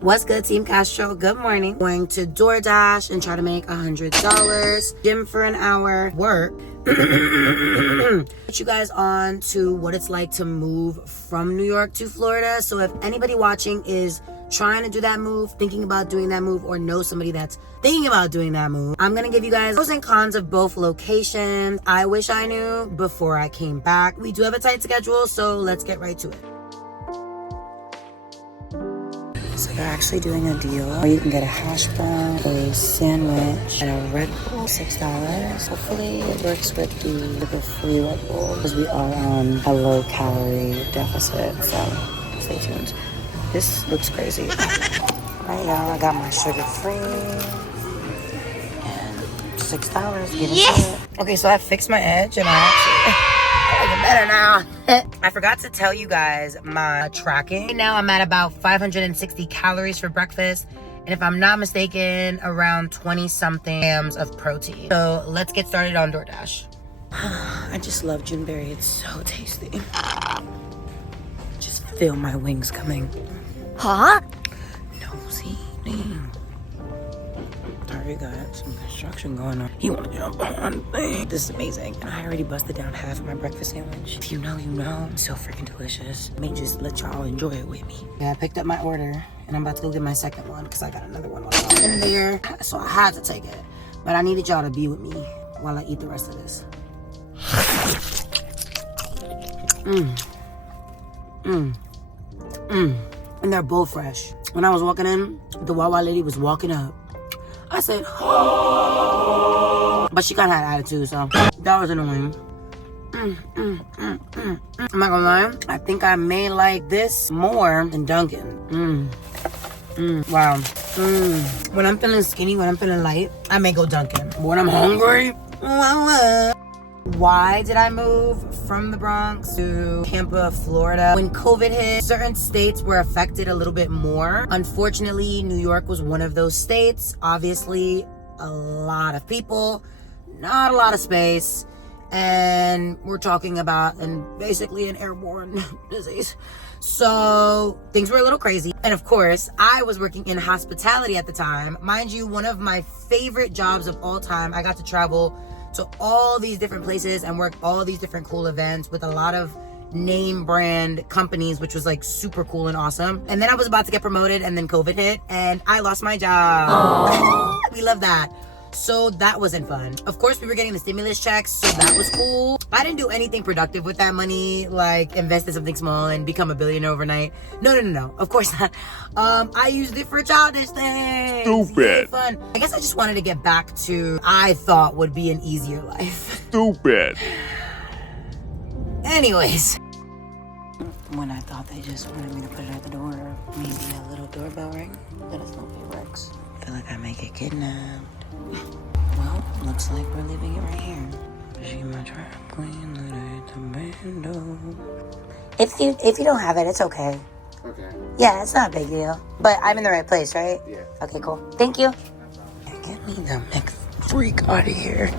What's good, Team Castro? Good morning. Going to DoorDash and try to make $100. Gym for an hour. Work. Put you guys on to what it's like to move from New York to Florida. So if anybody watching is trying to do that move, thinking about doing that move, or know somebody that's thinking about doing that move, I'm gonna give you guys pros and cons of both locations. I wish I knew before I came back. We do have a tight schedule, so let's get right to it. So they're actually doing a deal where you can get a hash brown, a sandwich, and a Red Bull, $6. Hopefully it works with the free Red Bull because we are on a low calorie deficit, so stay tuned. This looks crazy. Right, y'all, I got my sugar free and $6. Get into it. Okay, so I fixed my edge and I actually like better now. I forgot to tell you guys my tracking. Right now I'm at about 560 calories for breakfast, and if I'm not mistaken, around 20 something grams of protein. So let's get started on DoorDash. I just love Juneberry. It's so tasty. Just feel my wings coming. Huh? Nosy. Already got some construction going on. He wanna jump on thing. This is amazing. And I already busted down half of my breakfast sandwich. If you know, you know. It's so freaking delicious. Let me just let y'all enjoy it with me. Yeah, I picked up my order and I'm about to go get my second one because I got another one in there. So I had to take it. But I needed y'all to be with me while I eat the rest of this. And they're both fresh. When I was walking in, the Wawa lady was walking up. I said, oh. But she kind of had attitude, so that was annoying. I'm not gonna lie, I think I may like this more than Dunkin'. Wow. When I'm feeling skinny, when I'm feeling light, I may go Dunkin'. But when I'm hungry, why did I move from the Bronx to Tampa, Florida? When COVID hit, certain states were affected a little bit more. Unfortunately, New York was one of those states. Obviously, a lot of people, not a lot of space. And we're talking about basically an airborne disease. So things were a little crazy. And of course, I was working in hospitality at the time. Mind you, one of my favorite jobs of all time. I got to travel to all these different places and work all these different cool events with a lot of name brand companies, which was like super cool and awesome. And then I was about to get promoted and then COVID hit and I lost my job. We love that. So that wasn't fun. Of course, we were getting the stimulus checks, so that was cool. I didn't do anything productive with that money, like invest in something small and become a billionaire overnight. No. Of course not. I used it for childish things. Stupid. Fun. I guess I just wanted to get back to I thought would be an easier life. Stupid. Anyways. When I thought they just wanted me to put it at the door, maybe a little doorbell ring. That is not how it works. I feel like I may get kidnapped. Well, looks like we're leaving it right here. If you don't have it, it's okay. Okay. Yeah, it's not a big deal. But I'm in the right place, right? Yeah. Okay, cool. Thank you. Get me the next freak out of here.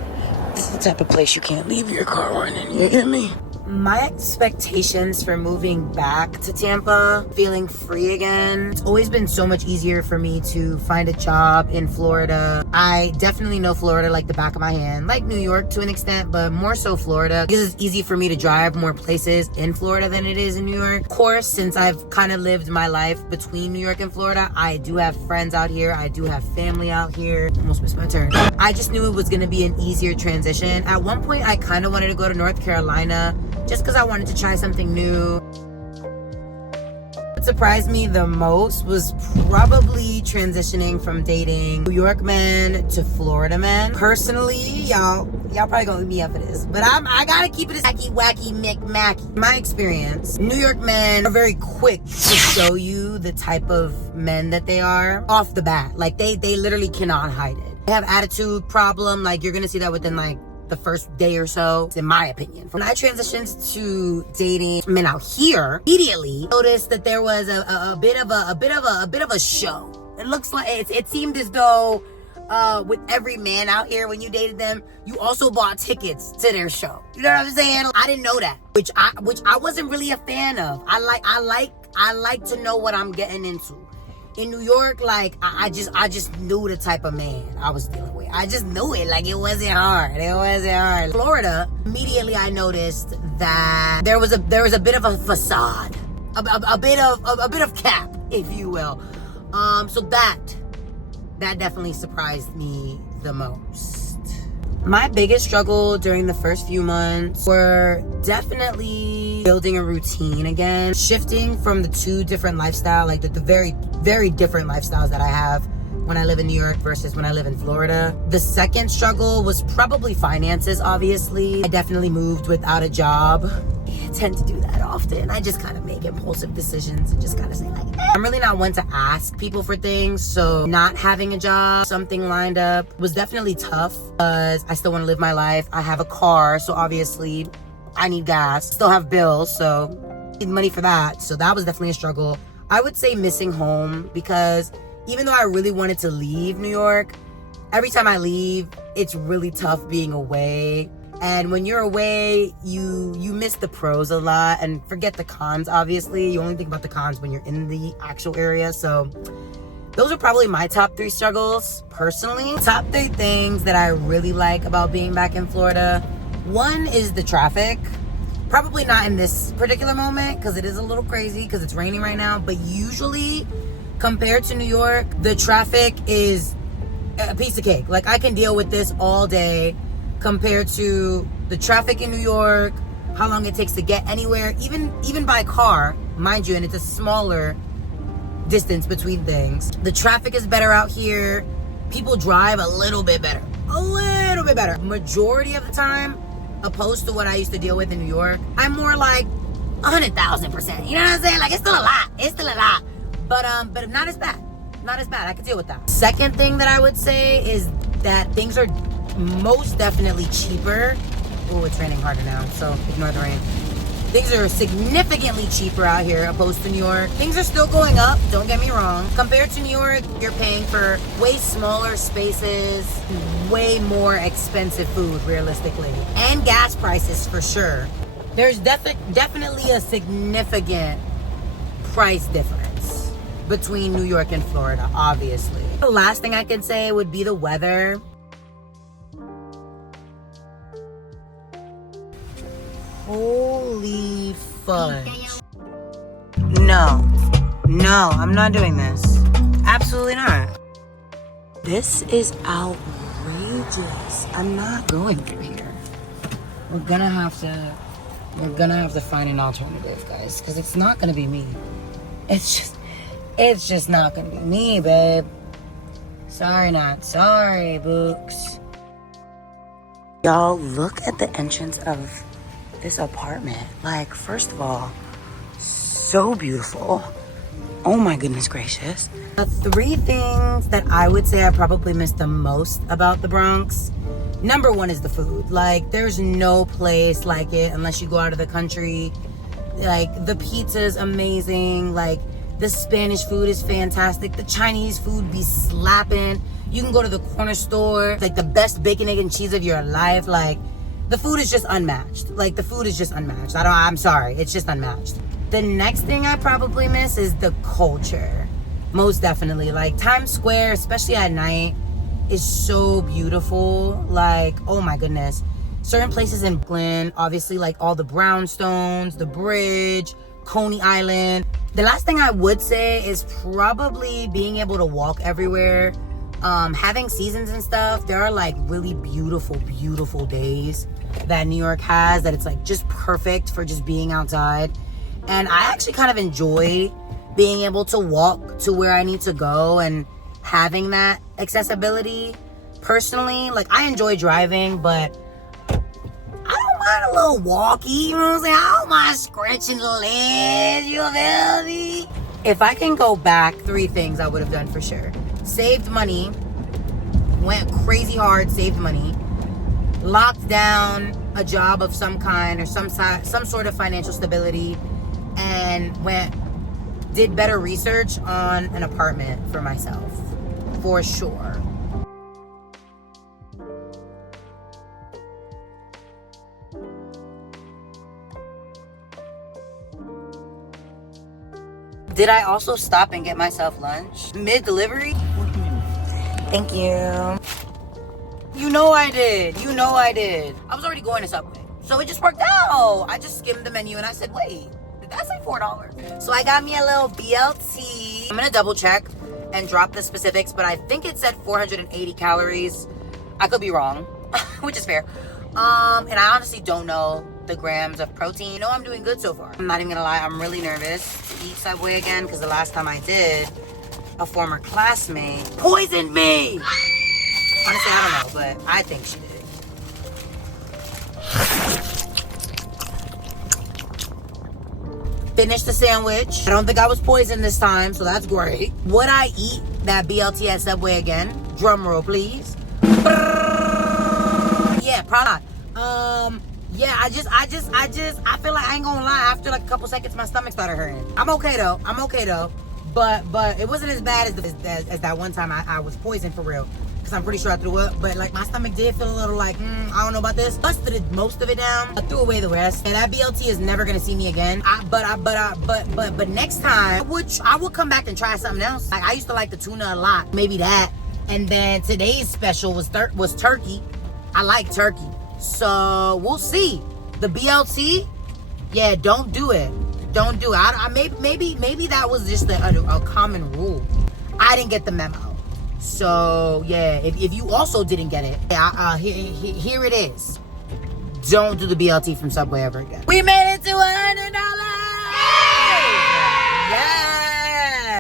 This is the type of place you can't leave your car running. You hear me? My expectations for moving back to Tampa, feeling free again, it's always been so much easier for me to find a job in Florida. I definitely know Florida like the back of my hand, like New York to an extent, but more so Florida because it's easy for me to drive more places in Florida than it is in New York. Of course, since I've kind of lived my life between New York and Florida, I do have friends out here. I do have family out here. Almost missed my turn. I just knew it was going to be an easier transition. At one point, I kind of wanted to go to North Carolina just because I wanted to try something new. What surprised me the most was probably transitioning from dating New York men to Florida men. Personally, y'all probably gonna eat me up for this, but I gotta keep it as wacky mick-macky. My experience, New York men are very quick to show you the type of men that they are off the bat. Like they literally cannot hide it. They have attitude problem. Like you're gonna see that within like the first day or so, in my opinion. When I transitioned to dating men out here, immediately noticed that there was a bit of a show. It looks like it seemed as though with every man out here, when you dated them, you also bought tickets to their show. You know what I'm saying? I didn't know that, which I wasn't really a fan of. I like to know what I'm getting into. In New York, like, I just knew the type of man I was dealing with. I just knew it. Like, it wasn't hard. It wasn't hard. Florida, immediately I noticed that there was a bit of a facade, a bit of cap, if you will. So that definitely surprised me the most. My biggest struggle during the first few months were definitely building a routine again, shifting from the two different lifestyles, like the very, very different lifestyles that I have when I live in New York versus when I live in Florida. The second struggle was probably finances, obviously. I definitely moved without a job. I tend to do that often. I just kind of make impulsive decisions and just kind of say like, I'm really not one to ask people for things. So not having a job, something lined up was definitely tough because I still want to live my life. I have a car, so obviously I need gas. Still have bills, so I need money for that. So that was definitely a struggle. I would say missing home, because even though I really wanted to leave New York, every time I leave, it's really tough being away. And when you're away, you miss the pros a lot and forget the cons, obviously. You only think about the cons when you're in the actual area. So those are probably my top 3 struggles, personally. Top 3 things that I really like about being back in Florida. One is the traffic. Probably not in this particular moment because it is a little crazy because it's raining right now. But usually, compared to New York, the traffic is a piece of cake. Like, I can deal with this all day compared to the traffic in New York, how long it takes to get anywhere, even by car, mind you, and it's a smaller distance between things. The traffic is better out here. People drive a little bit better. A little bit better. Majority of the time, opposed to what I used to deal with in New York, I'm more like 100,000%. You know what I'm saying? Like, it's still a lot. It's still a lot. But not as bad. Not as bad. I can deal with that. Second thing that I would say is that things are most definitely cheaper. Oh, it's raining harder now, so ignore the rain. Things are significantly cheaper out here opposed to New York. Things are still going up, don't get me wrong. Compared to New York, you're paying for way smaller spaces, way more expensive food, realistically. And gas prices, for sure. There's definitely a significant price difference between New York and Florida, obviously. The last thing I can say would be the weather. Holy fudge. No, I'm not doing this. Absolutely not. This is outrageous. I'm not going through here. We're gonna have to find an alternative, guys, because it's not gonna be me. It's just not gonna be me, babe. Sorry, not sorry, Books. Y'all, look at the entrance of this apartment. Like, first of all, so beautiful. Oh my goodness gracious. The 3 things that I would say I probably miss the most about the Bronx. Number 1 is the food. Like, there's no place like it unless you go out of the country. Like, the pizza is amazing. Like, the Spanish food is fantastic. The Chinese food be slapping. You can go to the corner store, like the best bacon, egg, and cheese of your life. Like, the food is just unmatched. Like, the food is just unmatched. I'm sorry. It's just unmatched. The next thing I probably miss is the culture. Most definitely. Like, Times Square, especially at night, is so beautiful. Like, oh my goodness. Certain places in Brooklyn, obviously, like all the brownstones, the bridge, Coney Island. The last thing I would say is probably being able to walk everywhere. Having seasons and stuff, there are like really beautiful, beautiful days that New York has that it's like just perfect for just being outside. And I actually kind of enjoy being able to walk to where I need to go and having that accessibility. Personally, like, I enjoy driving, but I don't mind a little walkie, you know what I'm saying? I don't mind scratching the legs, you feel me? If I can go back, 3 things I would have done for sure. Saved money, went crazy hard, saved money, locked down a job of some kind or some sort of financial stability, and did better research on an apartment for myself, for sure. Did I also stop and get myself lunch mid-delivery? Thank you. You know I did. You know I did. I was already going to Subway, so it just worked out. I just skimmed the menu and I said, wait, did that say $4? So I got me a little BLT. I'm gonna double check and drop the specifics, but I think it said 480 calories. I could be wrong, which is fair. And I honestly don't know the grams of protein. You know, I'm doing good so far. I'm not even gonna lie, I'm really nervous to eat Subway again because the last time I did, a former classmate poisoned me. Honestly, I don't know, but I think she did. Finished the sandwich. I don't think I was poisoned this time, so that's great. Would I eat that BLT at Subway again? Drum roll, please. Yeah, probably not. Yeah, I feel like I ain't gonna lie. After like a couple seconds, my stomach started hurting. I'm okay though. But it wasn't as bad as that one time I was poisoned for real. Cause I'm pretty sure I threw up, but like my stomach did feel a little like, I don't know about this. Busted most of it down. I threw away the rest. And that BLT is never gonna see me again. But next time, I would come back and try something else. Like I used to like the tuna a lot, maybe that. And then today's special was turkey. I like turkey, so we'll see. The BLT, yeah, don't do it. Don't do it. Maybe that was just a common rule. I didn't get the memo. So yeah, if you also didn't get it, here it is. Don't do the BLT from Subway ever again. We made it to $100. Yeah.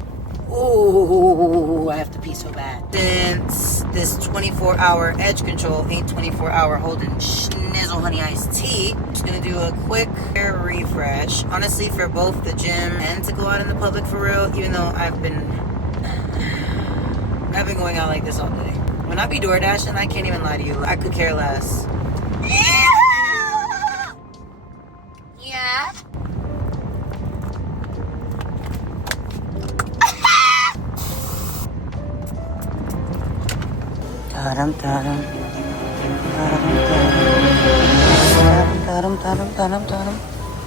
Ooh, I have to pee so bad. Since this 24-hour edge control ain't 24-hour holding schnizzle honey iced tea, I'm just gonna do a quick hair refresh. Honestly, for both the gym and to go out in the public for real, even though I've been going out like this all day. When I be DoorDashing, I can't even lie to you. I could care less. Yeah.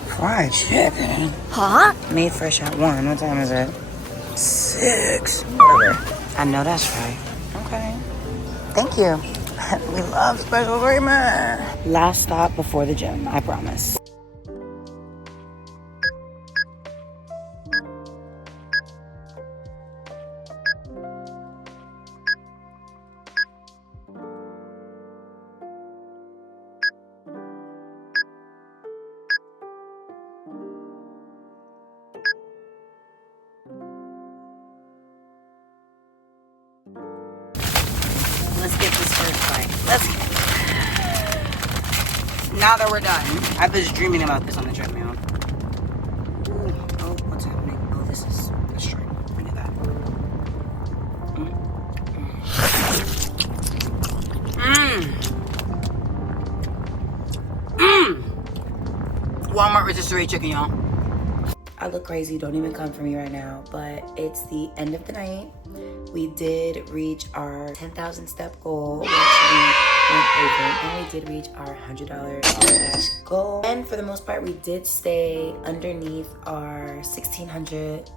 Fried chicken. Huh? Made fresh at 1. What time is it? 6. Whatever. I know that's right. Okay. Thank you. We love special treatment. Last stop before the gym, I promise. Let's get this first bite. Now that we're done, I was dreaming about this on the treadmill. Ooh, oh, what's happening? Oh, this is straight. Look at that. Walmart rotisserie chicken, y'all. I look crazy, don't even come for me right now, but it's the end of the night. We did reach our 10,000 step goal, which we went over, and we did reach our $100 goal. And for the most part, we did stay underneath our 1,600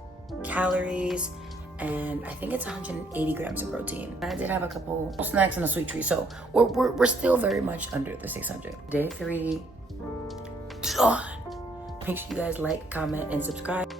calories, and I think it's 180 grams of protein. I did have a couple snacks and a sweet treat, so we're still very much under the 600. Day 3, done. Make sure you guys like, comment, and subscribe.